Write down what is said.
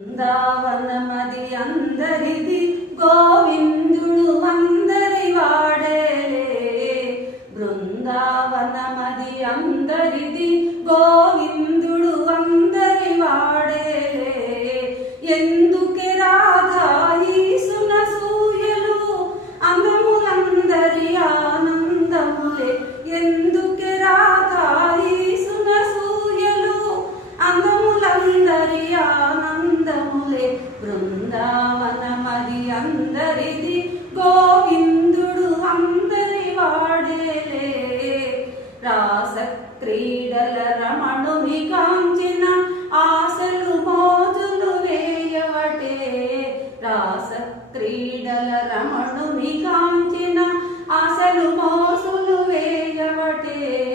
బృందావనమది అందరిది గోవిందుడు అందరి వాడేలే. బృందావనమది అందరిది గోవిందుడు అందరి వాడేలే. ఎందుకే రాధా ఈసున సూయలు అందములందరి ఆనందములే. ఎందుకే రాధా ఈసున సూయలు అందములందరి ఆనందములే. బృందావనమది అందరిది గోవిందుడు అందరి వాడేలే. రాస క్రీడల రమణుని కాంచిన ఆశలు మోజులు వేయవటే. రాస క్రీడల రమణుని కాంచిన ఆశలు మోసులు వేయవటే.